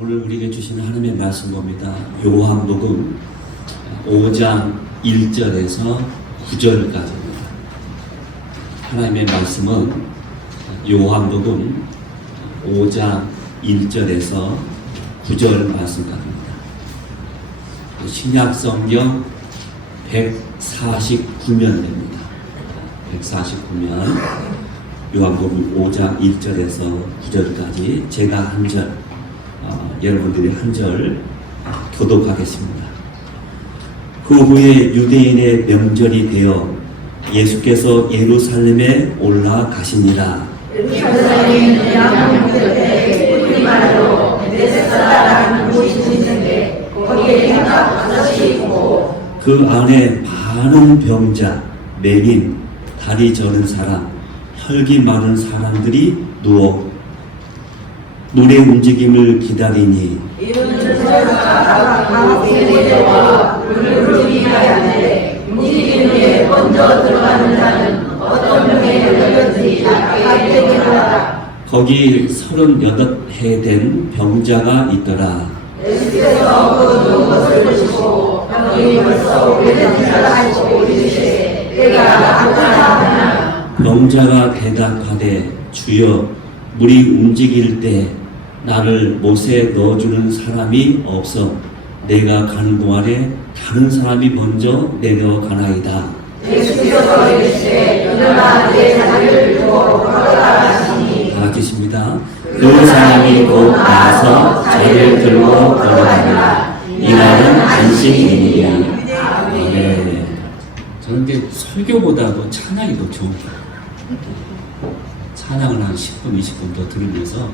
오늘 우리에게 주시는 하나님의 말씀 봅니다. 요한복음 5장 1절에서 9절까지입니다. 하나님의 말씀은 요한복음 5장 1절에서 9절 말씀까지입니다. 신약성경 149면입니다. 149면 요한복음 5장 1절에서 9절까지 제가 한 절, 여러분들이 한 절 교독하겠습니다. 그 후에 유대인의 명절이 되어 예수께서 예루살렘에 올라가시니라. 예루살렘 양문 곁에 우리말로 베데스다라는 곳이 있는데 거기에 현각 5이 있고 그 안에 많은 병자, 맹인, 다리 저는 사람, 혈기 많은 사람들이 누워 눈의 움직임을 기다리니 이는 저자가 강세대와 물을 위하였는데 움직임에 먼저 들어가는 자는 어떤 명에 열렸지 하게 되더라. 거기 38해 된 병자가 있더라. 예수께서 그 누운 것을 보시고 병이 벌써 오래된 자라 하시고 이르시되 내가 아무나 하나 병자가 대답하되 주여 물이 움직일 때 나를 못에 넣어주는 사람이 없어 내가 가는 동안에 다른 사람이 먼저 내려가나이다. 예수께서 이르시되 일어나 내 자리를 두고 걸어가라 하시니 다 같이 있습니다. 그 사람이 곧 나아서 자리를 들고 걸어가니라. 이날은 안식일이니라. 네. 저는 이제 설교보다도 찬양이 더 좋은 거예요. 찬양을 한 10분, 20분 더 들으면서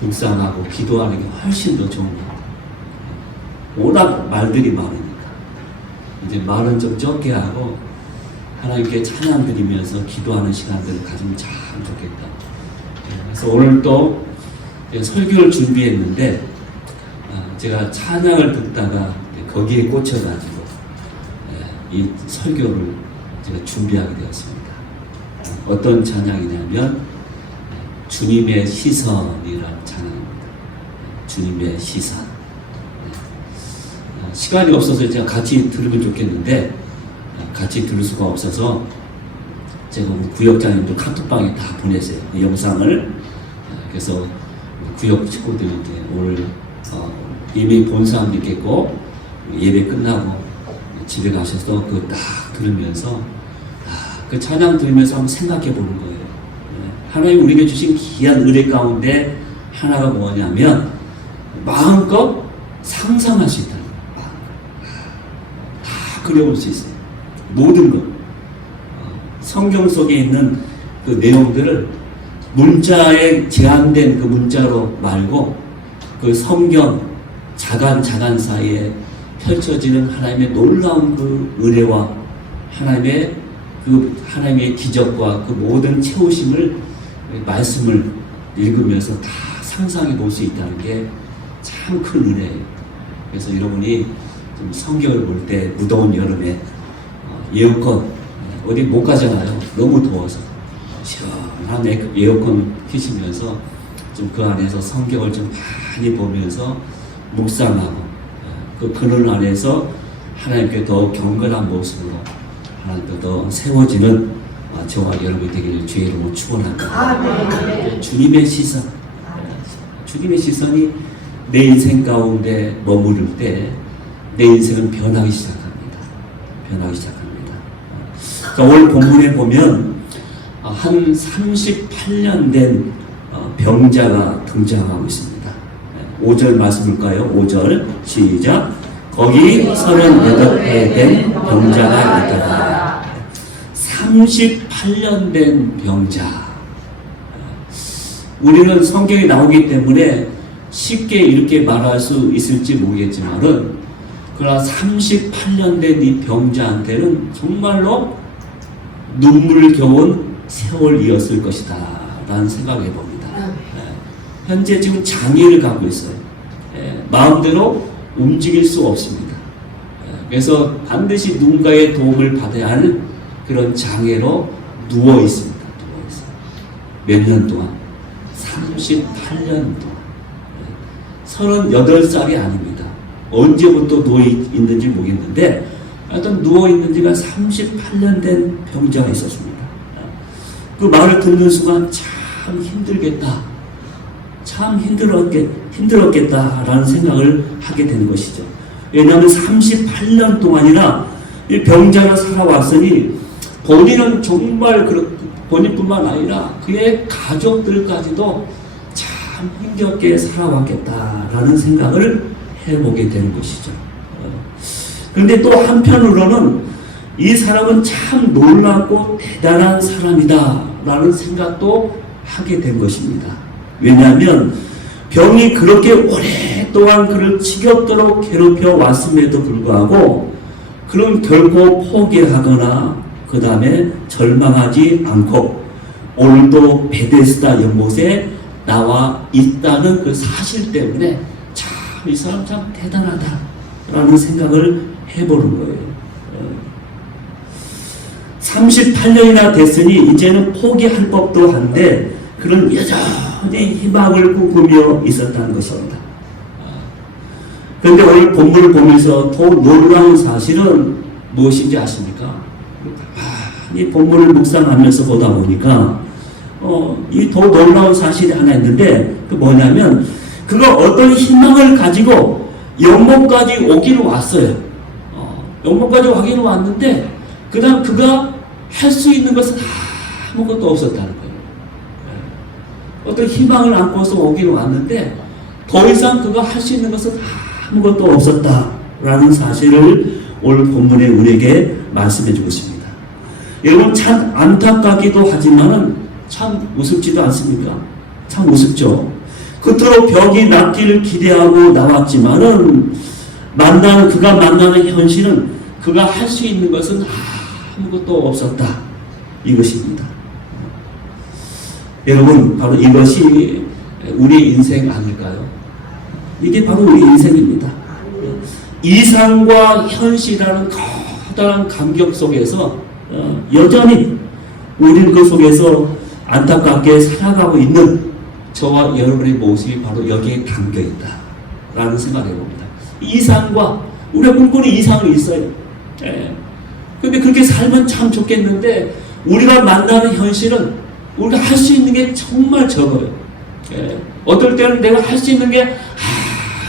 묵상하고 기도하는 게 훨씬 더 좋은 것 같아요. 워낙 말들이 많으니까. 이제 말은 좀 적게 하고 하나님께 찬양 드리면서 기도하는 시간들을 가지면 참 좋겠다. 그래서 오늘 또 설교를 준비했는데 제가 찬양을 듣다가 거기에 꽂혀가지고 이 설교를 제가 준비하게 되었습니다. 어떤 찬양이냐면 주님의 시선이라는 찬양입니다. 주님의 시선. 시간이 없어서 제가 같이 들으면 좋겠는데 같이 들을 수가 없어서 제가 우리 구역장님도 카톡방에 다 보내세요. 이 영상을. 그래서 구역 식구들한테 오늘 이미 본 사람도 있겠고 예배 끝나고 집에 가셔서 그거 딱 들으면서 그 찬양 들으면서 한번 생각해 보는 거예요. 하나님 우리에게 주신 귀한 은혜 가운데 하나가 뭐냐면 마음껏 상상할 수 있다는 거예요. 다 그려볼 수 있어요. 모든 것. 성경 속에 있는 그 내용들을 문자에 제한된 그 문자로 말고 그 성경 자간 사이에 펼쳐지는 하나님의 놀라운 그 은혜와 하나님의 기적과 그 모든 채우심을 말씀을 읽으면서 다 상상해 볼 수 있다는 게 참 큰 은혜예요. 그래서 여러분이 좀 성경을 볼 때 무더운 여름에 에어컨 어디 못 가잖아요. 너무 더워서 시원한 에어컨 켜시면서 좀 그 안에서 성경을 좀 많이 보면서 묵상하고 그 그늘 안에서 하나님께 더 경건한 모습으로 하나님께 더 세워지는 저와 여러분이 되기를 주의 이름으로 축원합니다. 주님의 시선, 주님의 시선이 내 인생 가운데 머무를 때 내 인생은 변하기 시작합니다. 변하기 시작합니다. 자, 오늘 본문에 보면 한 38년 된 병자가 등장하고 있습니다. 5절 말씀 볼까요? 5절 시작. 거기 38해 된 병자가 있더라. 38년 된 병자. 우리는 성경이 나오기 때문에 쉽게 이렇게 말할 수 있을지 모르겠지만은 그러나 38년 된 이 병자한테는 정말로 눈물겨운 세월이었을 것이다 라는 생각해 봅니다. 현재 지금 장애를 갖고 있어요. 마음대로 움직일 수 없습니다. 그래서 반드시 누군가의 도움을 받아야 하는 그런 장애로 누워 있습니다. 누워 있어요. 몇 년 동안? 38년 동안. 38살이 아닙니다. 언제부터 누워있는지 모르겠는데 하여튼 누워있는 지가 38년 된 병자가 있었습니다. 그 말을 듣는 순간 참 힘들겠다. 참 힘들었겠다라는 생각을 하게 되는 것이죠. 왜냐하면 38년 동안이나 이 병자가 살아왔으니 본인은 정말 본인뿐만 아니라 그의 가족들까지도 참 힘겹게 살아왔겠다라는 생각을 해보게 되는 것이죠. 그런데 또 한편으로는 이 사람은 참 놀랍고 대단한 사람이다라는 생각도 하게 된 것입니다. 왜냐하면 병이 그렇게 오랫동안 그를 지겹도록 괴롭혀 왔음에도 불구하고 그는 결코 포기하거나 그 다음에 절망하지 않고 오늘도 베데스다 연못에 나와 있다는 그 사실 때문에 참 이 사람 참 대단하다라는 생각을 해보는 거예요. 38년이나 됐으니 이제는 포기할 법도 한데 그런 여전히 희망을 꿈꾸며 있었다는 것입니다. 그런데 오늘 본문을 보면서 더 놀라운 사실은 무엇인지 아십니까? 이 본문을 묵상하면서 보다 보니까 이 더 놀라운 사실이 하나 있는데 그 뭐냐면 그가 어떤 희망을 가지고 연못까지 오기로 왔어요. 연못까지 오기로 왔는데 그다음 그가 할 수 있는 것은 아무것도 없었다는 거예요. 어떤 희망을 안고서 오기로 왔는데 더 이상 그가 할 수 있는 것은 아무것도 없었다라는 사실을 오늘 본문에 우리에게 말씀해 주고 있습니다. 여러분 참 안타깝기도 하지만은 참 우습지도 않습니까? 참 우습죠. 그토록 벽이 낫기를 기대하고 나왔지만은 그가 만나는 현실은 그가 할 수 있는 것은 아무것도 없었다. 이것입니다. 여러분 바로 이것이 우리 인생 아닐까요? 이게 바로 우리 인생입니다. 이상과 현실이라는 커다란 간격 속에서 여전히 우리는 그 속에서 안타깝게 살아가고 있는 저와 여러분의 모습이 바로 여기에 담겨있다 라는 생각을 해봅니다. 이상과 우리가 꿈꾸는 이상이 있어요. 근데 그렇게 살면 참 좋겠는데 우리가 만나는 현실은 우리가 할 수 있는 게 정말 적어요. 어떨 때는 내가 할 수 있는 게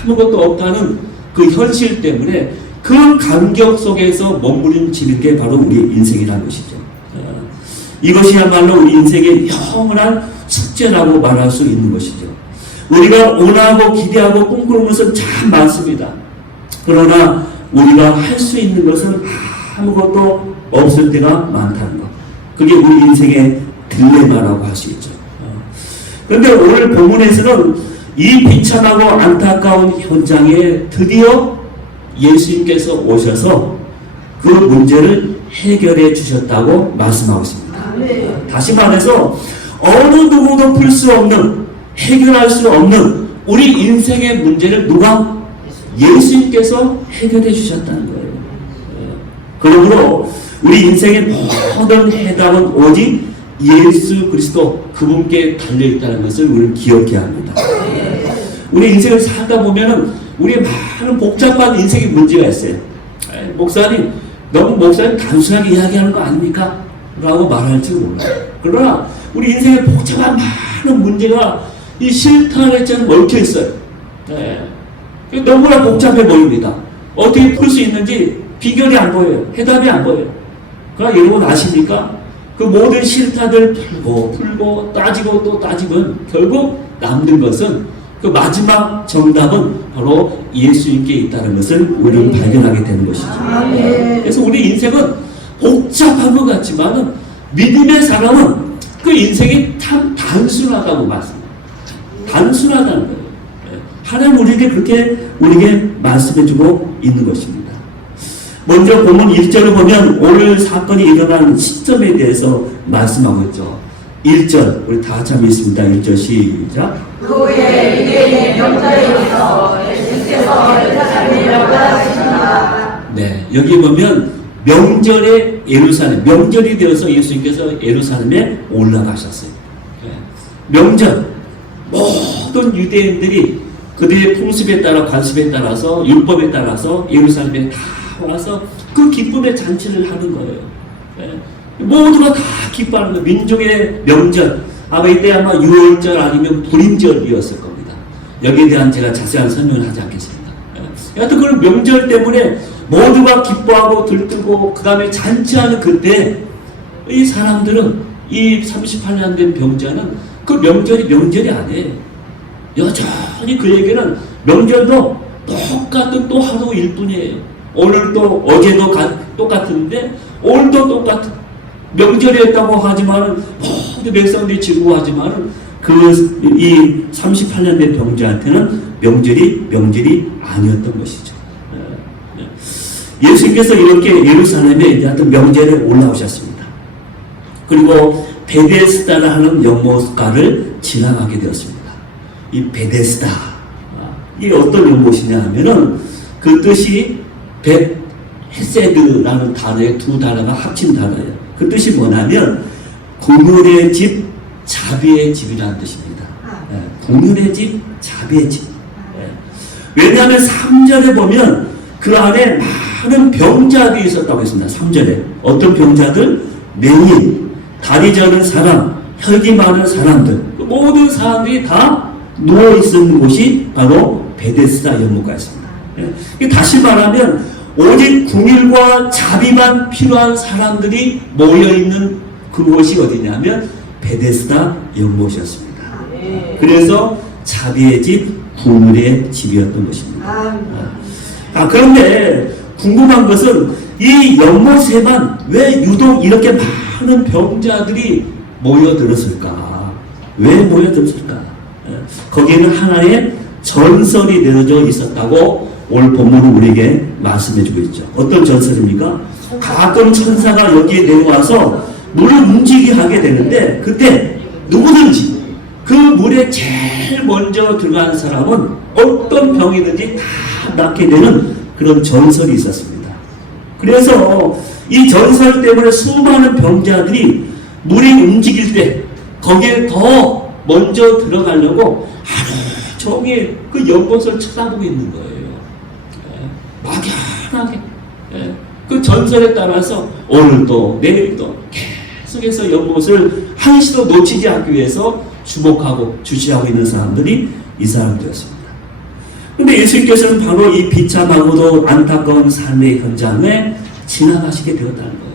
아무것도 없다는 그 현실 때문에 그 간격 속에서 머무르는 게 바로 우리 인생이라는 것이죠. 이것이야말로 우리 인생의 영원한 숙제라고 말할 수 있는 것이죠. 우리가 원하고 기대하고 꿈꾸는 것은 참 많습니다. 그러나 우리가 할 수 있는 것은 아무것도 없을 때가 많다는 것. 그게 우리 인생의 딜레마라고 할 수 있죠. 그런데 오늘 본문에서는 이 비참하고 안타까운 현장에 드디어 예수님께서 오셔서 그 문제를 해결해 주셨다고 말씀하고 있습니다. 다시 말해서 어느 누구도 풀 수 없는, 해결할 수 없는 우리 인생의 문제를 누가? 예수님께서 해결해 주셨다는 거예요. 그러므로 우리 인생의 모든 해답은 오직 예수 그리스도 그분께 달려있다는 것을 우리는 기억해야 합니다. 우리 인생을 살다 보면은 우리의 많은 복잡한 인생의 문제가 있어요. 목사님, 너무 목사님 단순하게 이야기하는 거 아닙니까? 라고 말할지 몰라요. 그러나 우리 인생의 복잡한 많은 문제가 이 실타래처럼 얽혀 있어요. 너무나 복잡해 보입니다. 어떻게 풀 수 있는지 비결이 안 보여요. 해답이 안 보여요. 그러나 여러분 아십니까? 그 모든 실타들 풀고 따지고 또 따지면 결국 남는 것은 그 마지막 정답은 바로 예수님께 있다는 것을 우리는 발견하게 되는 것이죠. 그래서 우리 인생은 복잡한 것 같지만 믿음의 사람은 그 인생이 참 단순하다고 말씀합니다. 단순하다는 거예요. 하나님 우리에게 말씀해주고 있는 것입니다. 먼저 본문 1절을 보면 오늘 사건이 일어난 시점에 대해서 말씀하고 있죠. 1절 우리 다 같이 한번 읽습니다. 1절 시작. 그 후에 유대인의 명절에서 예수께서 예루살렘에 명절하시니라. 네, 여기 보면 명절에 예루살렘, 명절이 되어서 예수님께서 예루살렘에 올라가셨어요. 네. 명절, 모든 유대인들이 그들의 풍습에 따라 관습에 따라서 율법에 따라서 예루살렘에 다 와서 그 기쁨의 잔치를 하는 거예요. 모두가 다 기뻐하는 거예요. 민족의 명절, 아마 이때 아마 6월절 아니면 불임절이었을 겁니다. 여기에 대한 제가 자세한 설명을 하지 않겠습니다. 여하튼 그런 명절 때문에 모두가 기뻐하고 들뜨고 그 다음에 잔치하는 그때 이 사람들은 이 38년 된 병자는 그 명절이 아니에요. 여전히 그에게는 명절도 똑같은 또 하루 일뿐이에요. 오늘도 어제도 똑같은데 오늘도 똑같은 명절이었다고 하지만은 모두 백성들이 즐거워하지만은 이 38년 된 병자한테는 명절이 아니었던 것이죠. 예수님께서 이렇게 예루살렘에 이제 어떤 명절에 올라오셨습니다. 그리고 베데스다를 하는 연못가를 지나가게 되었습니다. 이 베데스다, 이게 어떤 연못이냐 하면은 그 뜻이 헤세드라는 단어의 두 단어가 합친 단어예요. 그 뜻이 뭐냐면 궁율의 집, 자비의 집이라는 뜻입니다. 궁율의 집, 자비의 집. 왜냐하면 3절에 보면 그 안에 많은 병자들이 있었다고 했습니다. 3절에 어떤 병자들? 맹인, 다리 저는 사람, 혈기 많은 사람들, 모든 사람들이 다 누워 있는 곳이 바로 베데스다 연못가였습니다. 다시 말하면 오직 궁율과 자비만 필요한 사람들이 모여있는 그곳이 어디냐면 베데스다 연못이었습니다. 그래서 자비의 집, 궁율의 집이었던 것입니다. 그런데 궁금한 것은 이 연못에만 왜 유독 이렇게 많은 병자들이 모여들었을까? 왜 모여들었을까? 거기에는 하나의 전설이 내려져 있었다고 오늘 본문은 우리에게 말씀해주고 있죠. 어떤 전설입니까? 가끔 천사가 여기에 내려와서 물을 움직이게 하게 되는데 그때 누구든지 그 물에 제일 먼저 들어가는 사람은 어떤 병이든지 다 낫게 되는 그런 전설이 있었습니다. 그래서 이 전설 때문에 수많은 병자들이 물이 움직일 때 거기에 더 먼저 들어가려고 하루 종일 그 연못을 쳐다보고 있는 거예요. 막연하게. 그 전설에 따라서 오늘도 내일도 계속해서 연못을 한시도 놓치지 않기 위해서 주목하고 주시하고 있는 사람들이 이 사람들이었습니다. 그런데 예수님께서는 바로 이 비참하고도 안타까운 삶의 현장에 지나가시게 되었다는 거예요.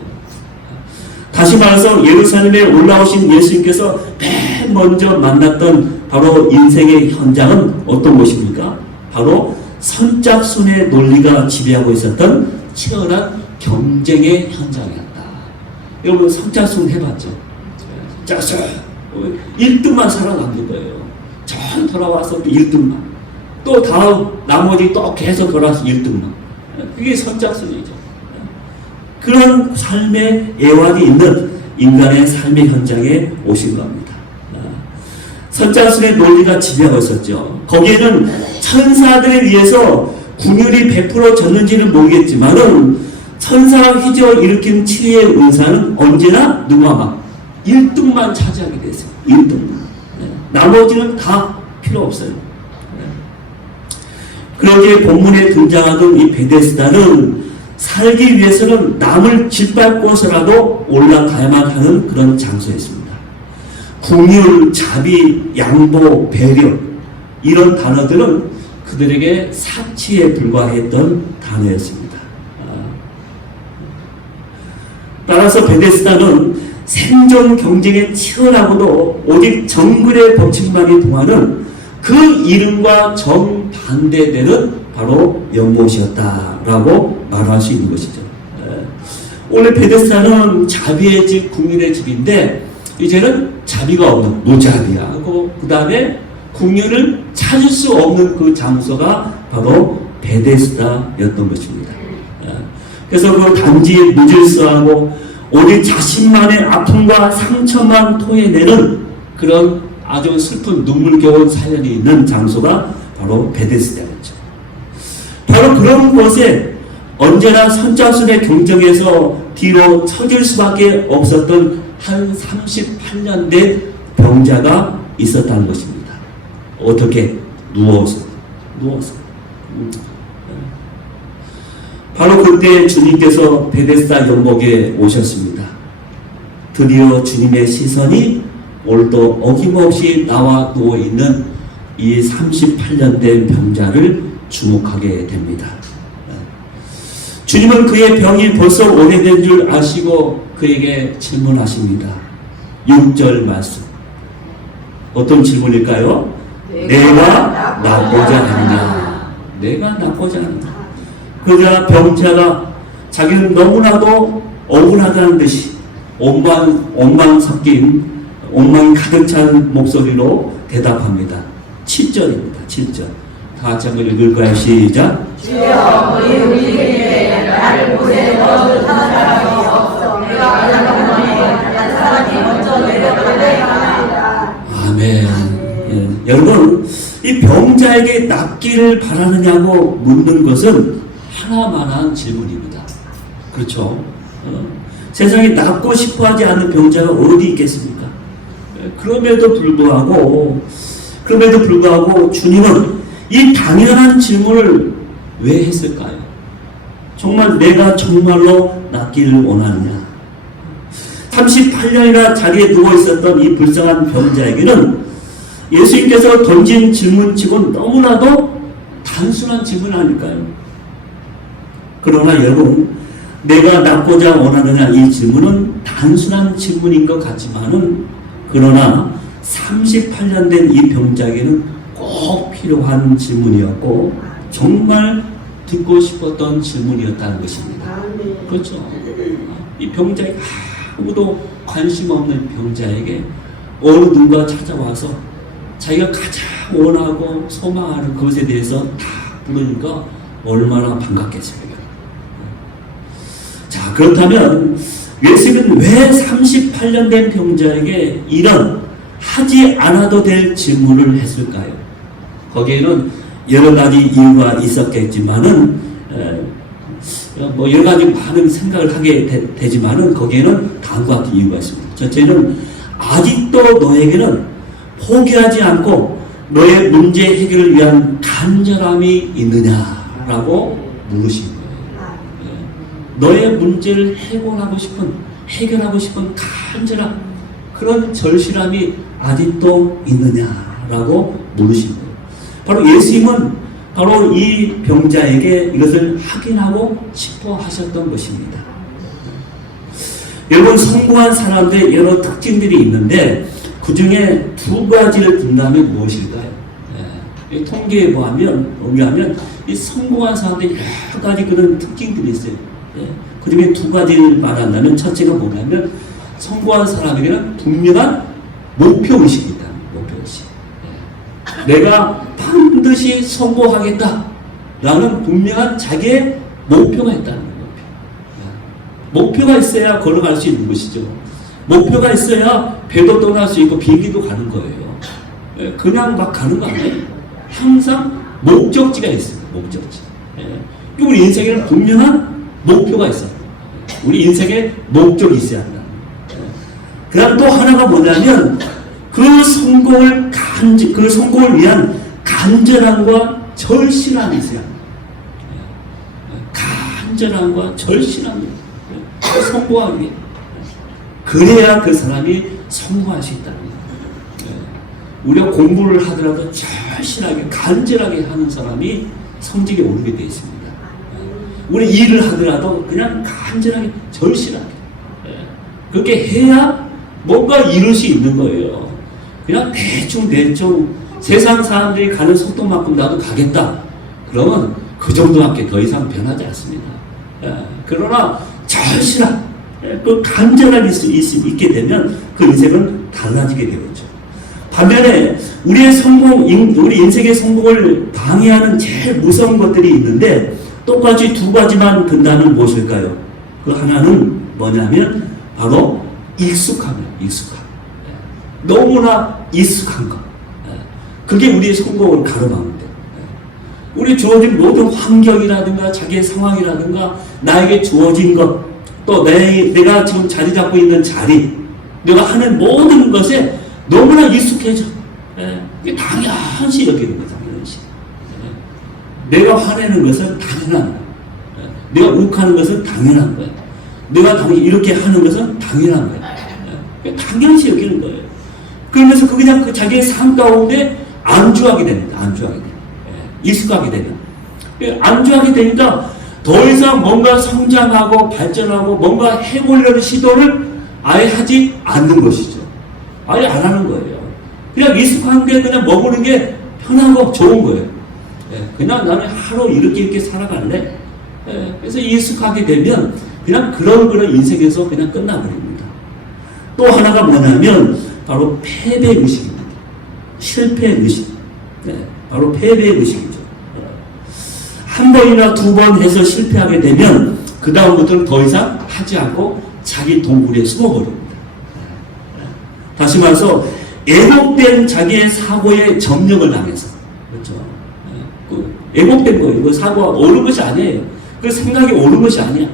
다시 말해서 예루살렘에 올라오신 예수님께서 맨 먼저 만났던 바로 인생의 현장은 어떤 곳입니까? 바로 선짝순의 논리가 지배하고 있었던 치열한 경쟁의 현장이었다. 여러분 선짝순 해봤죠? 짝짝 1등만 살아남는 거예요. 전 돌아와서 또 1등만, 또 다음 나머지 또 계속 돌아와서 1등만. 그게 선짝순이죠. 그런 삶의 애환이 있는 인간의 삶의 현장에 오신 겁니다. 선짝순의 논리가 지배하고 있었죠. 거기에는 천사들에 의해서 궁율이 100%졌는지는 모르겠지만은 천사가 휘저 일으킨 치유의 은사는 언제나 누구와 1등만 차지하게 됐어요. 1등만. 나머지는 다 필요 없어요. 그러기에 본문에 등장하던 이 베데스다는 살기 위해서는 남을 짓밟고서라도 올라가야만 하는 그런 장소였습니다. 궁율, 자비, 양보, 배려 이런 단어들은 그들에게 사치에 불과했던 단어였습니다. 따라서 베데스다는 생존 경쟁에 치열하고도 오직 정글의 법칙만이 통하는 그 이름과 정반대되는 바로 연못이었다라고 말할 수 있는 것이죠. 원래 베데스다는 자비의 집, 궁율의 집인데 이제는 자비가 없는 무자비하고 그 다음에 궁율을 찾을 수 없는 그 장소가 바로 베데스다였던 것입니다. 그래서 그 단지 무질서하고 오직 자신만의 아픔과 상처만 토해내는 그런 아주 슬픈 눈물겨운 사연이 있는 장소가 바로 베데스다였죠. 바로 그런 곳에 언제나 선짝순의 경쟁에서 뒤로 처질 수밖에 없었던 한 38년 된 병자가 있었다는 것입니다. 어떻게? 누워서 누워서. 바로 그때 주님께서 베데스다 연못에 오셨습니다. 드디어 주님의 시선이 오늘도 어김없이 나와 누워있는 이 38년 된 병자를 주목하게 됩니다. 주님은 그의 병이 벌써 오래된 줄 아시고 그에게 질문하십니다. 6절 말씀. 어떤 질문일까요? 내가 낫고자 하느냐? 내가 낫고자 하느냐? 그러자 병자가 자기는 너무나도 억울하다는 듯이 원망 섞인 엉망이 가득 찬 목소리로 대답합니다. 7절입니다. 7절. 다 같이 한번 읽을까요? 시작. 주여 우리에게 나를 보내 너를 찾는 사람이 없어. 내가 다른 사람이 먼저 내려가야 합니다. 아멘. 예. 여러분, 이 병자에게 낫기를 바라느냐고 묻는 것은 하나만한 질문입니다. 그렇죠? 세상에 낫고 싶어하지 않는 병자가 어디 있겠습니까? 그럼에도 불구하고 주님은 이 당연한 질문을 왜 했을까요? 정말 내가 정말로 낫기를 원하느냐? 38년이나 자리에 누워 있었던 이 불쌍한 병자에게는 예수님께서 던진 질문치곤 너무나도 단순한 질문 아닐까요? 그러나 여러분, 내가 낫고자 원하느냐 이 질문은 단순한 질문인 것 같지만은 그러나 38년 된 이 병자에게는 꼭 필요한 질문이었고 정말 듣고 싶었던 질문이었다는 것입니다. 그렇죠. 이 병자에게 아무도 관심 없는 병자에게 어느 누가 찾아와서 자기가 가장 원하고 소망하는 것에 대해서 다 부르니까 얼마나 반갑겠습니까? 자, 그렇다면 예수님은 왜 38년 된 병자에게 이런 하지 않아도 될 질문을 했을까요? 거기에는 여러 가지 이유가 있었겠지만은 뭐 여러 가지 많은 생각을 하게 되지만은 거기에는 다음과 같은 이유가 있습니다. 첫째는 아직도 너에게는 포기하지 않고 너의 문제 해결을 위한 간절함이 있느냐라고 물으신 거예요. 너의 문제를 해결하고 싶은 간절함, 그런 절실함이 아직도 있느냐라고 물으신 거예요. 바로 예수님은 바로 이 병자에게 이것을 확인하고 싶어 하셨던 것입니다. 여러분, 성공한 사람들의 여러 특징들이 있는데 그 중에 두 가지를 든다면 무엇일까요? 통계에 의하면 이 성공한 사람들의 여러 가지 그런 특징들이 있어요. 그 중에 두 가지를 말한다면 첫째가 뭐냐면 성공한 사람에게는 분명한 목표의식이 있다. 목표의식. 내가 반드시 성공하겠다라는 분명한 자기의 목표가 있다는 거예요. 목표가 있어야 걸어갈 수 있는 것이죠. 목표가 있어야 배도 떠날 수 있고 비행기도 가는 거예요. 그냥 막 가는 거 아니에요. 항상 목적지가 있어요. 목적지. 우리 인생에는 분명한 목표가 있어요. 우리 인생에 목적이 있어야 한다. 그 다음 또 하나가 뭐냐면 그 성공을 위한 간절함과 절실함이 있어야 합니다. 간절함과 절실함이 성공하기 위해. 그래야 그 사람이 성공할 수 있다는 거예요. 우리가 공부를 하더라도 절실하게 간절하게 하는 사람이 성직에 오르게 되어 있습니다. 우리 일을 하더라도 그냥 간절하게 절실하게 그렇게 해야 뭔가 이룰 수 있는 거예요. 그냥 대충 세상 사람들이 가는 속도만큼 나도 가겠다. 그러면 그 정도밖에 더 이상 변하지 않습니다. 그러나 절실한 그 간절함이 있게 되면 그 인생은 달라지게 되겠죠. 반면에 우리 인생의 성공을 방해하는 제일 무서운 것들이 있는데 똑같이 두 가지만 든다면 무엇일까요? 그 하나는 뭐냐면 바로 익숙함. 너무나 익숙한 것. 그게 우리의 성공을 가로막는데. 우리 주어진 모든 환경이라든가 자기의 상황이라든가 나에게 주어진 것, 또 내가 지금 자리 잡고 있는 자리, 내가 하는 모든 것에 너무나 익숙해져. 이게 당연시 여기는 거죠. 당연시. 내가 화내는 것은 당연한 거야. 내가 욱하는 것은 당연한 거야. 내가 이렇게 하는 것은 당연한 거야. 당연시 여기는 거예요. 그러면서 그냥 그 자기의 삶 가운데 안주하게 됩니다. 안주하게 돼요. 익숙하게 되면. 안주하게 되니까 더 이상 뭔가 성장하고 발전하고 뭔가 해보려는 시도를 아예 하지 않는 것이죠. 아예 안 하는 거예요. 그냥 익숙한 게 그냥 머무는 게 편하고 좋은 거예요. 그냥 나는 하루 이렇게 살아갈래. 그래서 익숙하게 되면 그냥 그런 인생에서 그냥 끝나버립니다. 또 하나가 뭐냐면 바로 패배 의식입니다. 실패 의식. 바로 패배 의식이죠. 한 번이나 두 번 해서 실패하게 되면 그 다음부터는 더 이상 하지 않고 자기 동굴에 숨어버립니다. 다시 말해서 애곡된 자기의 사고에 점령을 당해서, 그렇죠? 애곡된 거예요. 그 사고가 옳은 것이 아니에요. 그 생각이 옳은 것이 아니야.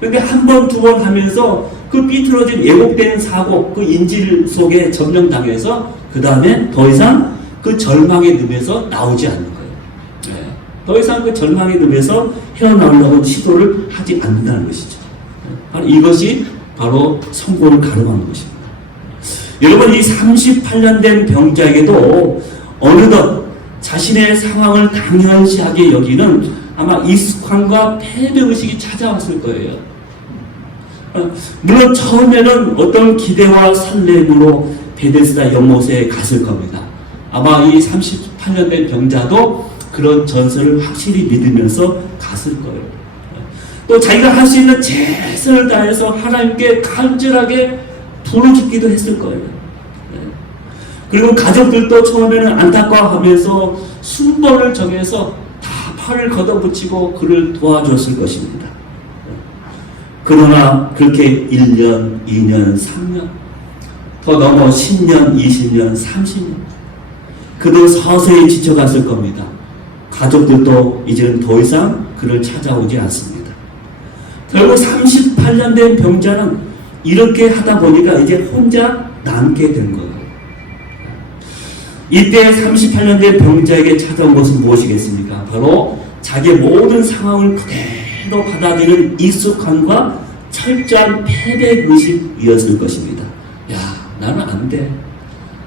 그런데 한 번, 두 번 하면서 그 삐뚤어진 애곡된 사고, 그 인질 속에 점령당해서 그 다음에 더 이상 그 절망의 늪에서 나오지 않는 거예요. 더 이상 그 절망의 늪에서 헤어나오려고 시도를 하지 않는다는 것이죠. 이것이 바로 성공을 가름하는 것입니다. 여러분, 이 38년 된 병자에게도 어느덧 자신의 상황을 당연시하게 여기는 아마 익숙함과 패배의식이 찾아왔을 거예요. 물론 처음에는 어떤 기대와 설렘으로 베데스다 연못에 갔을 겁니다. 아마 이 38년 된 병자도 그런 전설을 확실히 믿으면서 갔을 거예요. 또 자기가 할 수 있는 최선을 다해서 하나님께 간절하게 부르짖기도 했을 거예요. 그리고 가족들도 처음에는 안타까워하면서 순번을 정해서 다 팔을 걷어붙이고 그를 도와줬을 것입니다. 그러나 그렇게 1년, 2년, 3년, 더 넘어 10년, 20년, 30년 그도 서서히 지쳐갔을 겁니다. 가족들도 이제는 더 이상 그를 찾아오지 않습니다. 결국 38년 된 병자는 이렇게 하다 보니까 이제 혼자 남게 된 거예요. 이때 38년 된 병자에게 찾아온 것은 무엇이겠습니까? 바로 자기의 모든 상황을 그대로 받아들이는 익숙함과 철저한 패배의식이었을 것입니다. 야, 나는 안 돼.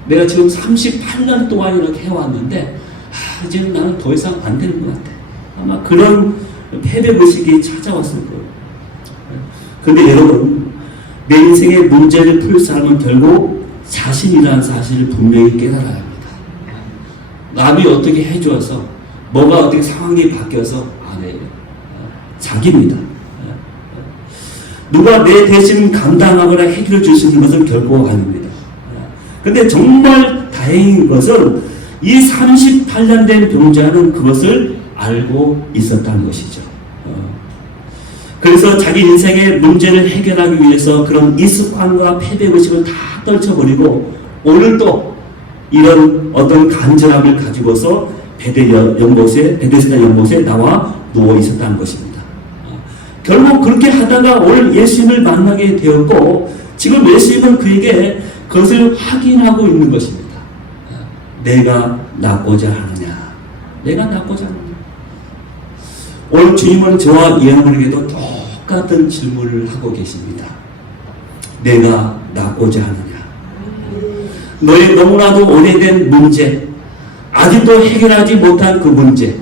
내가 지금 38년 동안 이렇게 해왔는데 이제는 나는 더 이상 안 되는 것 같아. 아마 그런 패배의식이 찾아왔을 거예요. 그런데 여러분, 내 인생의 문제를 풀 사람은 결국 자신이라는 사실을 분명히 깨달아야 합니다. 남이 어떻게 해줘서 뭐가 어떻게 상황이 바뀌어서 안 해요. 자기입니다. 누가 내 대신 감당하거나 해결해 줄 수 있는 것은 결코 아닙니다. 그런데 정말 다행인 것은 이 38년 된 병자는 그것을 알고 있었다는 것이죠. 그래서 자기 인생의 문제를 해결하기 위해서 그런 익숙함과 패배의식을 다 떨쳐버리고 오늘도 이런 어떤 간절함을 가지고서 베데스다 연못에 나와 누워 있었다는 것입니다. 결국 그렇게 하다가 오늘 예수님을 만나게 되었고 지금 예수님은 그에게 그것을 확인하고 있는 것입니다. 내가 낫고자 하느냐? 내가 낫고자 하느냐? 오늘 주님은 저와 예언에게도 똑같은 질문을 하고 계십니다. 내가 낫고자 하느냐? 너의 너무나도 오래된 문제, 아직도 해결하지 못한 그 문제.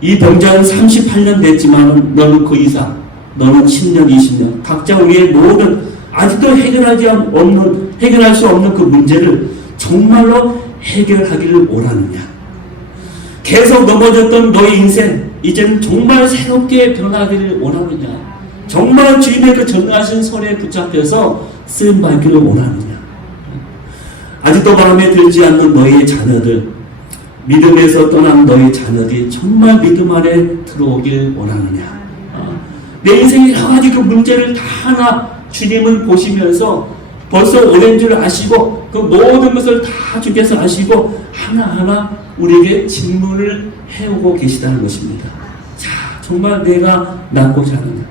이 병자는 38년 됐지만 너는 그 이상, 너는 10년, 20년, 각자 우리의 모든 아직도 해결할 수 없는 그 문제를 정말로 해결하기를 원하느냐? 계속 넘어졌던 너의 인생, 이제는 정말 새롭게 변화하기를 원하느냐? 정말 주님의 그 전능하신 손에 붙잡혀서 쓰임 받기를 원하느냐? 아직도 마음에 들지 않는 너의 자녀들, 믿음에서 떠난 너의 자녀들이 정말 믿음 안에 들어오길 원하느냐? 내 인생의 여러 가지 그 문제를 다 하나 주님은 보시면서 벌써 오랜 줄 아시고 그 모든 것을 다 주께서 아시고 하나하나 우리에게 질문을 해오고 계시다는 것입니다. 자, 정말 내가 낫고자 하느냐?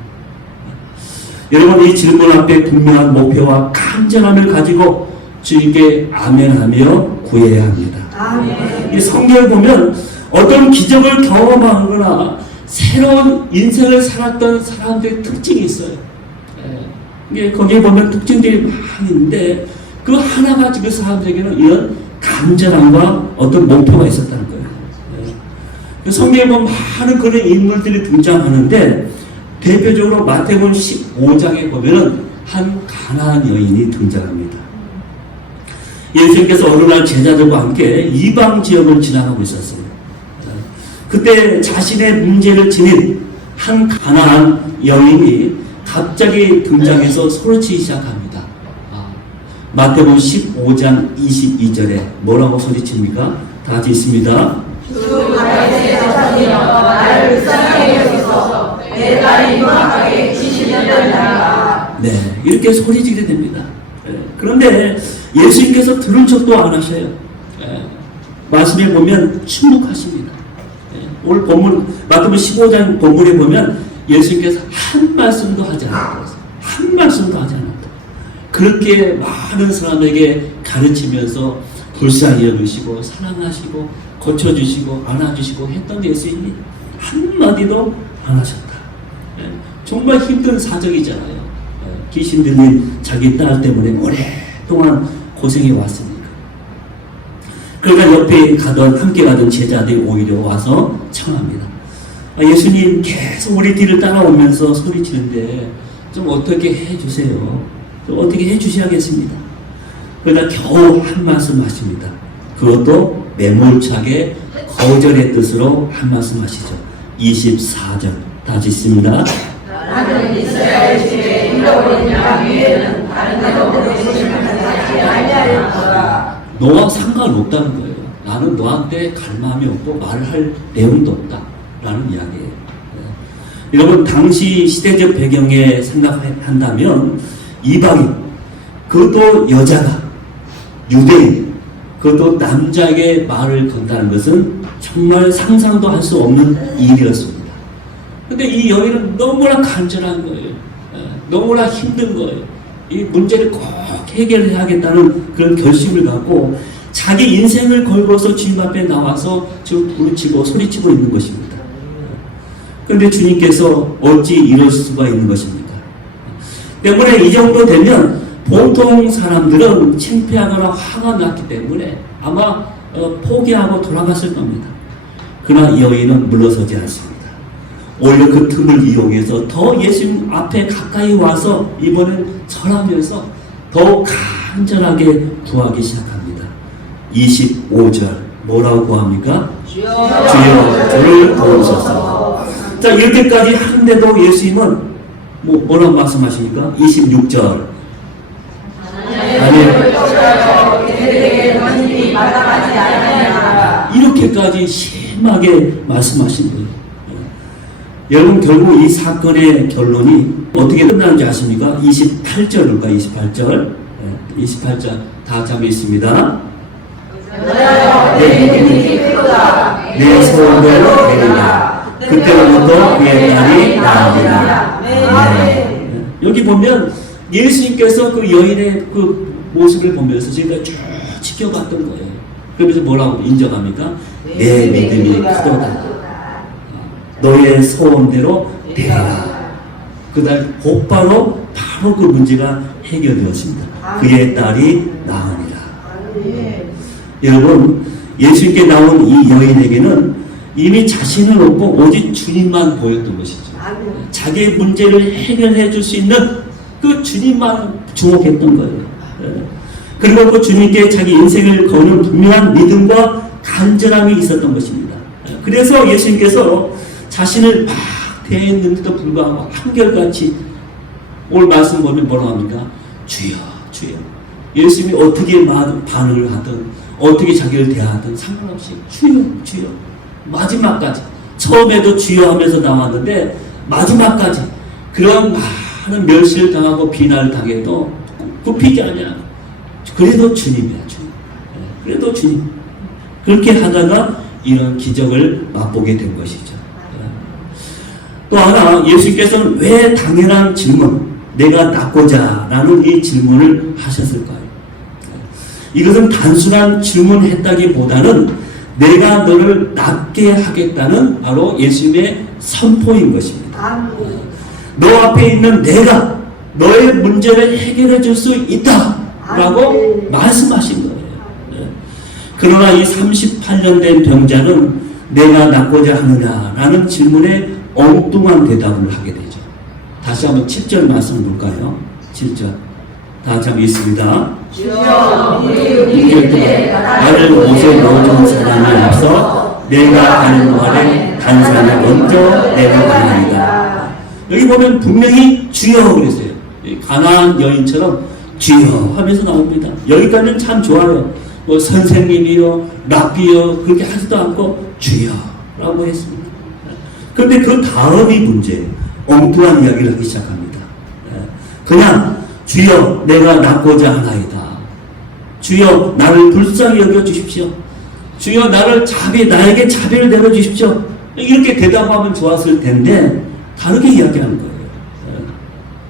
여러분, 이 질문 앞에 분명한 목표와 간절함을 가지고 주님께 아멘하며 구해야 합니다. 아멘. 이 성경을 보면 어떤 기적을 경험하거나 새로운 인생을 살았던 사람들의 특징이 있어요. 이게 거기에 보면 특징들이 많이 있는데 그 하나 가지고 사람들에게는 이런 간절함과 어떤 목표가 있었다는 거예요. 성경에 보면 많은 그런 인물들이 등장하는데 대표적으로 마태복음 15장에 보면은 한 가나안 여인이 등장합니다. 예수님께서 어느 날 제자들과 함께 이방 지역을 지나가고 있었어요. 그때 자신의 문제를 지닌 한 가나안 여인이 갑자기 등장해서 소리치기 시작합니다. 마태복음 15장 22절에 뭐라고 소리칩니까? 다 같이 있습니다. 주 다윗의 자손이여 나를 불쌍히 여기소서 내 딸이 유학하게 지시되었나이다. 네, 이렇게 소리지게 됩니다. 그런데 예수님께서 들은 척도 안 하셔요. 말씀에 보면 침묵하십니다. 오늘 본문 마태복음 15장 본문에 보면 예수님께서 한 말씀도 하지 않았다. 한 말씀도 하지 않았다. 그렇게 많은 사람에게 가르치면서 불쌍히 여기시고 사랑하시고 고쳐주시고 안아주시고 했던 예수님이 한마디도 안 하셨다. 정말 힘든 사정이잖아요. 귀신 들린 자기 딸 때문에 오랫동안 고생해 왔습니다. 그러니까 옆에 함께 가던 제자들이 오히려 와서 청합니다. 예수님 계속 우리 뒤를 따라오면서 소리치는데 좀 어떻게 해주세요. 좀 어떻게 해주셔야겠습니다. 그러다 겨우 한 말씀 하십니다. 그것도 매몰차게 거절의 뜻으로 한 말씀 하시죠. 24절 다시 있습니다. 나는 이스라엘 집에 잃어버린 양 위에는 다른 데로 보내시는 하지 아니하였더라. 너와 상관없다는 거예요. 나는 너한테 갈 마음이 없고 말할 내용도 없다 라는 이야기예요. 여러분 당시 시대적 배경에 생각한다면 이방인 그것도 여자가 유대인 그것도 남자에게 말을 건다는 것은 정말 상상도 할 수 없는 일이었습니다. 근데 이 여인은 너무나 간절한 거예요. 너무나 힘든 거예요. 이 문제를 꼭 해결해야겠다는 그런 결심을 갖고 자기 인생을 걸고서 주님 앞에 나와서 지금 부르치고 소리치고 있는 것입니다. 그런데 주님께서 어찌 이럴 수가 있는 것입니까? 때문에 이 정도 되면 보통 사람들은 창피하거나 화가 났기 때문에 아마 포기하고 돌아갔을 겁니다. 그러나 이 여인은 물러서지 않습니다. 오히려 그 틈을 이용해서 더 예수님 앞에 가까이 와서 이번엔 절하면서 더 간절하게 구하기 시작합니다. 25절 뭐라고 구합니까? 주여 저를 도우소서. 자 이렇게까지 하는데도 예수님은 뭐라고 말씀하십니까? 26절 이렇게까지 심하게 말씀하신 거예요. 여러분 결국 이 사건의 결론이 어떻게 끝나는지 아십니까? 28절일까? 28절 28절 다 잠이 있습니다. 내 소원대로 되리라. 그때로부터 그의 딸이 나으리라. 여기 보면 예수님께서 그 여인의 그 모습을 보면서 지금 쭉 지켜봤던 거예요. 그러면서 뭐라고 인정합니까? 내 믿음이 크도다. 너의 소원대로 되라. 그날 곧바로 바로 그 문제가 해결되었습니다. 그의 딸이 나으니라. 여러분 예수님께 나온 이 여인에게는 이미 자신을 없고 오직 주님만 보였던 것이죠. 자기의 문제를 해결해 줄 수 있는 그 주님만 주목했던 거예요. 그리고 그 주님께 자기 인생을 거는 분명한 믿음과 간절함이 있었던 것입니다. 그래서 예수님께서 자신을 막 대했는데도 불구하고 한결같이 오늘 말씀 보면 뭐라고 합니까? 주여 주여. 예수님이 어떻게 반응을 하든 어떻게 자기를 대하든 상관없이 주여 주여. 마지막까지 처음에도 주여 하면서 나왔는데 마지막까지 그런 많은 멸시를 당하고 비난을 당해도 굽히지 않냐. 그래도 주님이야 주님. 그래도 주님. 그렇게 하다가 이런 기적을 맛보게 된 것이죠. 또 하나 예수님께서는 왜 당연한 질문 내가 낫고자 라는 이 질문을 하셨을까요? 이것은 단순한 질문했다기보다는 내가 너를 낫게 하겠다는 바로 예수님의 선포인 것입니다. 아멘. 너 앞에 있는 내가 너의 문제를 해결해 줄 수 있다라고 말씀하신 거예요. 네. 그러나 이 38년 된 병자는 내가 낫고자 하느냐라는 질문에 엉뚱한 대답을 하게 되죠. 다시 한번 7절 말씀 볼까요? 7절 다 같이 한번 읽습니다. 주여 우리 때 나를 못에 넣어준 사람이 없어 내가 가는 동안에 단산에 먼저 내려가나이다. 여기 보면 분명히 주여 그랬어요. 가나안 여인처럼 주여 하면서 나옵니다. 여기까지는 참 좋아요. 뭐 선생님이요, 랍비요 그렇게 하지도 않고 주여라고 했습니다. 그런데 그 다음이 문제예요. 엉뚱한 이야기를 하기 시작합니다. 그냥 주여 내가 낫고자 하나이다. 주여 나를 불쌍히 여겨 주십시오. 주여 나에게 자비를 내려 주십시오. 이렇게 대답하면 좋았을 텐데 다르게 이야기하는 거예요.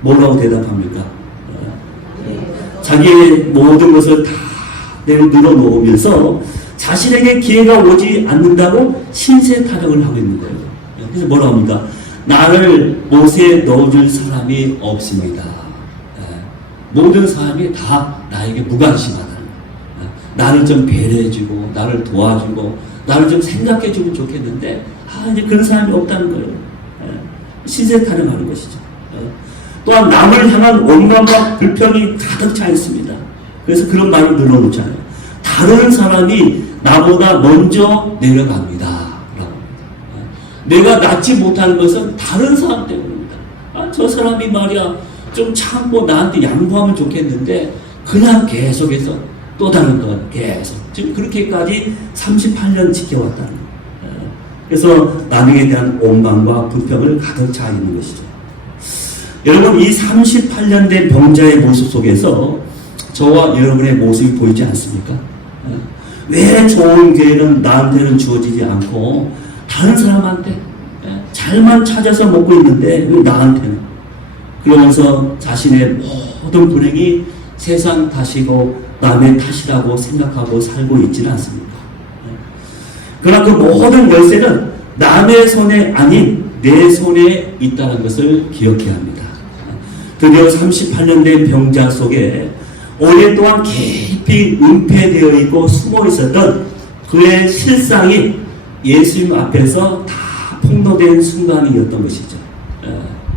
뭐라고 대답합니까? 자기의 모든 것을 다 늘어놓으면서 자신에게 기회가 오지 않는다고 신세 타령을 하고 있는 거예요. 그래서 뭐라고 합니까? 나를 못에 넣어줄 사람이 없습니다. 모든 사람이 다 나에게 무관심하다. 나를 좀 배려해주고 나를 도와주고 나를 좀 생각해주면 좋겠는데 이제 그런 사람이 없다는 거예요. 신세 타령하는 것이죠. 또한 남을 향한 원망과 불평이 가득 차 있습니다. 그래서 그런 말을 늘어놓잖아요. 다른 사람이 나보다 먼저 내려갑니다. 라고. 내가 낫지 못하는 것은 다른 사람 때문입니다. 저 사람이 말이야 좀 참고 나한테 양보하면 좋겠는데 그냥 계속해서 또 다른 것 계속 지금 그렇게까지 38년 지켜왔다는 거예요. 그래서 남에게 대한 원망과 불평을 가득 차 있는 것이죠. 여러분 이 38년 된 병자의 모습 속에서 저와 여러분의 모습이 보이지 않습니까? 왜 좋은 기회는 나한테는 주어지지 않고 다른 사람한테 잘만 찾아서 먹고 있는데 왜 나한테는? 그러면서 자신의 모든 불행이 세상 탓이고 남의 탓이라고 생각하고 살고 있지는 않습니까? 그러나 그 모든 열쇠는 남의 손에 아닌 내 손에 있다는 것을 기억해야 합니다. 드디어 38년 된 병자 속에 오랫동안 깊이 은폐되어 있고 숨어 있었던 그의 실상이 예수님 앞에서 다 폭로된 순간이었던 것이죠.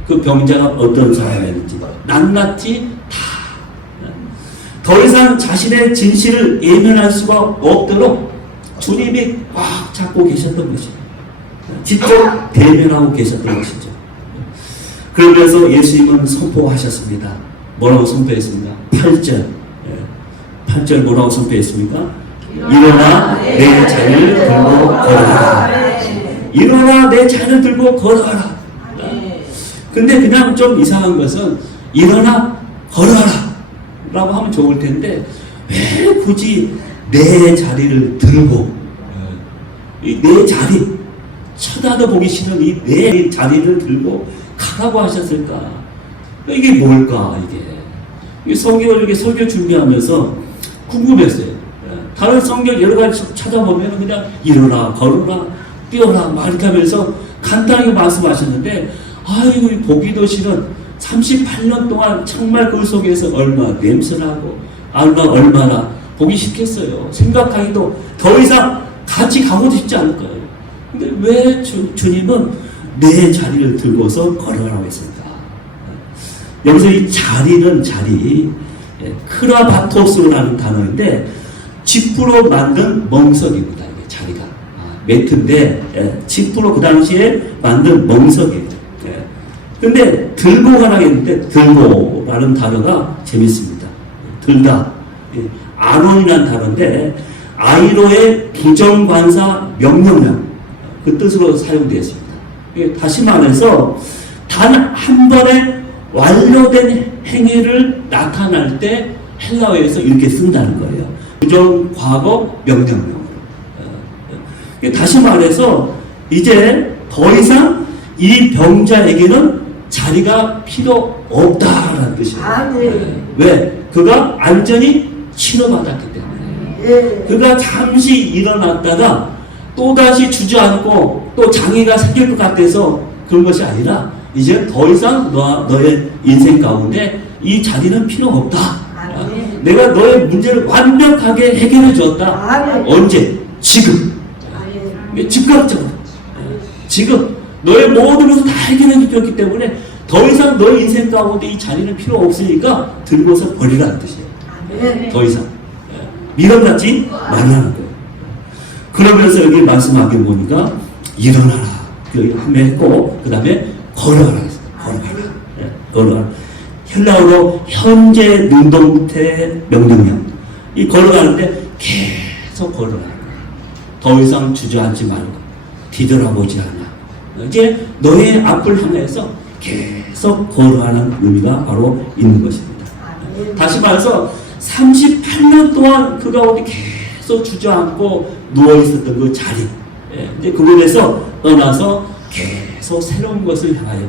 그 병자가 어떤 사람이었는지 낱낱이 더 이상 자신의 진실을 예면할 수가 없도록 주님이 꽉 잡고 계셨던 것이죠. 직접 대면하고 계셨던 것이죠. 그러면서 예수님은 선포하셨습니다. 뭐라고 선포했습니까? 8절. 8절 뭐라고 선포했습니까? 일어나 내 자리를 들고 걸어라. 일어나 내 자리를 들고 걸어라. 근데 그냥 좀 이상한 것은 일어나 걸어라 라고 하면 좋을 텐데 왜 굳이 내 자리를 들고 내 자리 쳐다도 보기 싫은 이 내 자리를 들고 가라고 하셨을까? 이게 뭘까 이게 성경을 이렇게 설교 준비하면서 궁금했어요. 다른 성경 여러 가지 찾아보면 그냥 일어나 걸어라 뛰어라 막 이렇게 하면서 간단하게 말씀하셨는데 아이고 보기도 싫은 38년 동안 정말 그 속에서 얼마나 냄새나고 얼마나 보기 싫겠어요. 생각하기도 더 이상 같이 가고 싶지 않을 거예요. 근데 왜 주님은 내 자리를 들고서 걸어라고 했을까? 여기서 이 자리는 크라바토스라는 단어인데 짚으로 만든 멍석입니다. 이게 자리가 매트인데 짚으로 그 당시에 만든 멍석이에요. 근데 들고 가라고 했는데 들고라는 단어가 재밌습니다. 들다. 아론이라는 단어인데 아이로의 부정관사 명령량 그 뜻으로 사용되었습니다. 다시 말해서 단 한 번에 완료된 행위를 나타날 때 헬라어에서 이렇게 쓴다는 거예요. 부정과거 명령형으로. 다시 말해서 이제 더 이상 이 병자에게는 자리가 필요 없다라는 뜻이에요. 왜? 그가 안전히 치료받았기 때문에. 그가 잠시 일어났다가 또다시 주저앉고 또 장애가 생길 것 같아서 그런 것이 아니라 이제 더 이상 너의 인생 가운데 이 자리는 필요 없다. 아멘. 내가 너의 문제를 완벽하게 해결해 주었다. 아멘. 언제? 지금. 아멘. 즉각적으로. 지금 너의 모든 것을 다 해결해 주었기 때문에 더 이상 너의 인생 가운데 이 자리는 필요 없으니까 들고서 버리라는 뜻이에요. 아멘. 더 이상. 미련 갖지 말라는 거예요. 그러면서 여기 말씀하게 보니까 일어나라. 여기 한번 했고, 그 다음에 걸어가라 했어요. 걸어가라. 걸어가라. 헬라어로 현재 능동태 명령형. 이 걸어가는데 계속 걸어가는 거예요. 더 이상 주저앉지 말고 뒤돌아보지 않아. 이제 너의 앞을 향해서 계속 걸어가는 의미가 바로 있는 것입니다. 다시 말해서 38년 동안 그 가운데 계속 주저앉고 누워있었던 그 자리, 이제 그곳에서 떠나서 계속 새로운 것을 향하여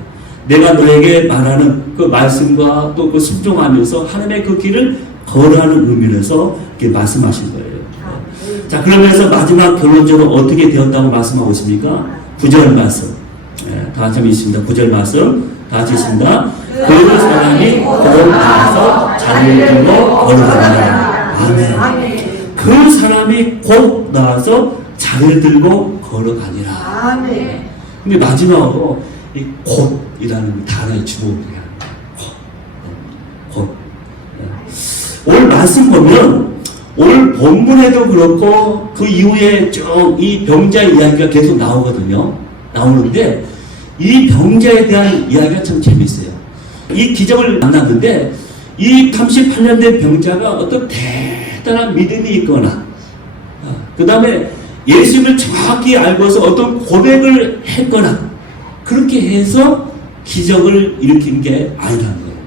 내가 너에게 말하는 그 말씀과 또 그 순종하면서 하나님의 그 길을 걸어가는 의미에서 이렇게 말씀하신 거예요. 자, 그러면서 마지막 결론적으로 어떻게 되었다고 말씀하고 있습니까? 9절 말씀. 다 같이 있습니다. 9절 말씀. 다 같이 있습니다. 그 사람이 곧 나와서 자리를 들고 걸어가니라. 아멘. 그 사람이 곧 나와서 자리를 들고 걸어가니라. 아멘. 근데 마지막으로 이 곧이라는 단어의 주목이야. 곧. 오늘 말씀 보면 오늘 본문에도 그렇고 그 이후에 쭉 이 병자의 이야기가 계속 나오거든요. 나오는데 이 병자에 대한 이야기가 참 재밌어요. 이 기적을 만났는데 이 38년 된 병자가 어떤 대단한 믿음이 있거나 그 다음에 예수님을 정확히 알고서 어떤 고백을 했거나 그렇게 해서 기적을 일으킨 게 아니라는 거예요.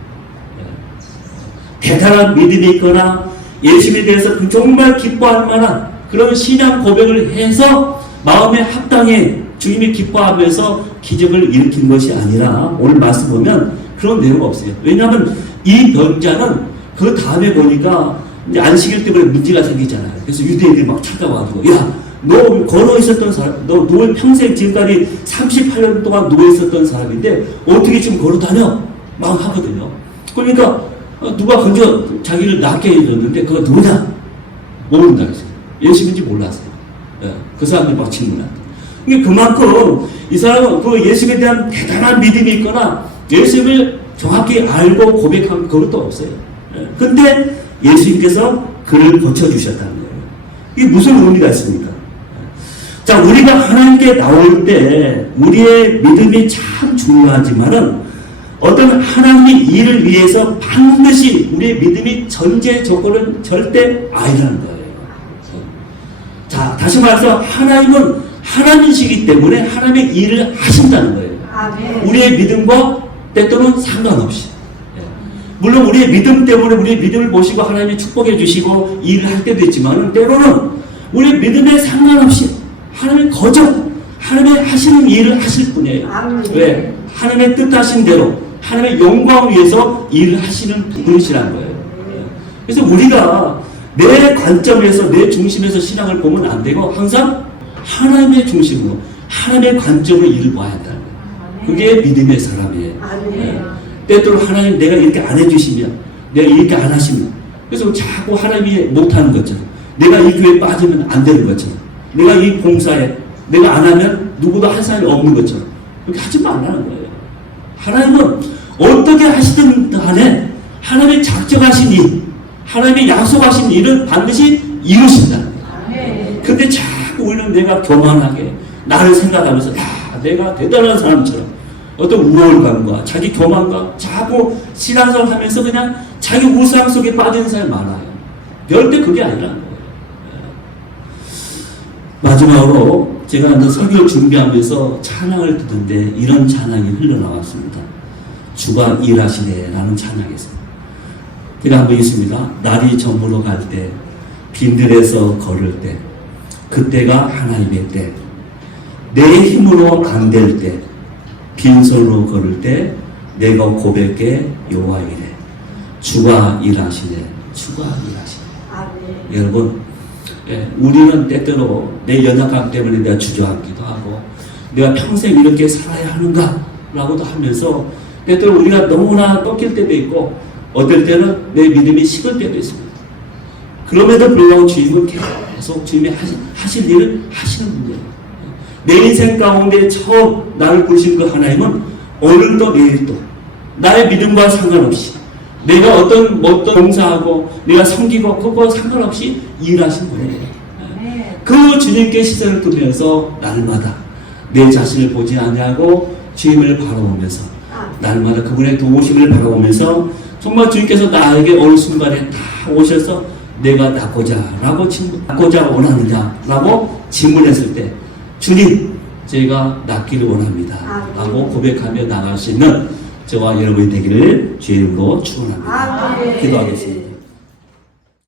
대단한 믿음이 있거나 예수님에 대해서 정말 기뻐할 만한 그런 신앙 고백을 해서 마음에 합당해 주님이 기뻐하면서 기적을 일으킨 것이 아니라 오늘 말씀 보면 그런 내용 없어요. 왜냐하면 이 병자는 그 다음에 보니까 이제 안식일 때문에 문제가 생기잖아요. 그래서 유대인들이 막 찾아와가지고 야, 너 걸어 있었던 사람, 너 평생 지금까지 38년 동안 누워 있었던 사람인데 어떻게 지금 걸어 다녀? 막 하거든요. 그러니까 누가 먼저 자기를 낫게 해줬는데 그거 누구냐? 모른다 그랬어요. 예수님인지 몰랐어요. 그 사람들이 막 질문한다. 그만큼 이 사람은 그 예수님에 대한 대단한 믿음이 있거나 예수님을 정확히 알고 고백한 그것도 없어요. 근데 예수님께서 그를 고쳐주셨다는 거예요. 이게 무슨 의미가 있습니까? 자, 우리가 하나님께 나올 때 우리의 믿음이 참 중요하지만은 어떤 하나님의 일을 위해서 반드시 우리의 믿음이 전제 조건은 절대 아니라는 거예요. 자, 다시 말해서 하나님은 하나님이시기 때문에 하나님의 일을 하신다는 거예요. 아멘. 우리의 믿음과 때때로는 상관없이. 물론 우리의 믿음 때문에 우리의 믿음을 보시고 하나님이 축복해 주시고 일을 할 때도 있지만 때로는 우리의 믿음에 상관없이 하나님의 거저 하나님의 하시는 일을 하실 뿐이에요. 아멘. 왜? 하나님의 뜻하신 대로 하나님의 영광을 위해서 일을 하시는 분이시라는 거예요. 그래서 우리가 내 관점에서 내 중심에서 신앙을 보면 안 되고 항상 하나님의 중심으로 하나님의 관점으로 일을 봐야 한다는 거예요. 그게 믿음의 사람이에요. 때때로 하나님 내가 이렇게 안 해주시면 내가 이렇게 안 하시면 그래서 자꾸 하나님이 못하는 것처럼 내가 이 교회에 빠지면 안 되는 것처럼 내가 이 봉사에 내가 안 하면 누구도 할 사람이 없는 것처럼 그렇게 하지 말라는 거예요. 하나님은 어떻게 하시든 간에 하나님의 작정하신 일 하나님의 약속하신 일은 반드시 이루신다는 거예요. 근데 자꾸 우리는 내가 교만하게 나를 생각하면서 내가 대단한 사람처럼 어떤 우월감과 자기 교만과 자꾸 신앙생활 하면서 그냥 자기 우상 속에 빠지는 사람이 많아요. 절대 그게 아니라는 거예요. 마지막으로 제가 설교를 준비하면서 찬양을 듣는데 이런 찬양이 흘러나왔습니다. 주가 일하시네 라는 찬양이었습니다. 제가 한번 있습니다. 날이 저물어 갈 때 빈들에서 걸을 때 그때가 하나님의 때 내 힘으로 안 될 때 빈손으로 걸을 때 내가 고백해 여호와 이래 주가 일하시네 주가 일하시네. 여러분 예, 우리는 때때로 내 연약함 때문에 내가 주저앉기도 하고 내가 평생 이렇게 살아야 하는가 라고도 하면서 때때로 우리가 너무나 꺾일 때도 있고 어떨 때는 내 믿음이 식을 때도 있습니다. 그럼에도 불구하고 주님은 계속 주님이 하실 일을 하시는 분이에요. 내 인생 가운데 처음 나를 부르신 그 하나님은 오늘도 내일도 나의 믿음과 상관없이 내가 어떤 봉사하고 내가 섬기고 그거 상관없이 일하신 분이에요. 그 주님께 시선을 두면서 날마다 내 자신을 보지 아니하고 주님을 바라보면서 날마다 그분의 도우심을 바라보면서 정말 주님께서 나에게 어느 순간에 다 오셔서 내가 낫고자 원하느냐라고 질문했을 때 주님 제가 낫기를 원합니다 라고 고백하며 나갈 수 있는 저와 여러분이 되기를 주의 이름으로 축원합니다. 기도하겠습니다.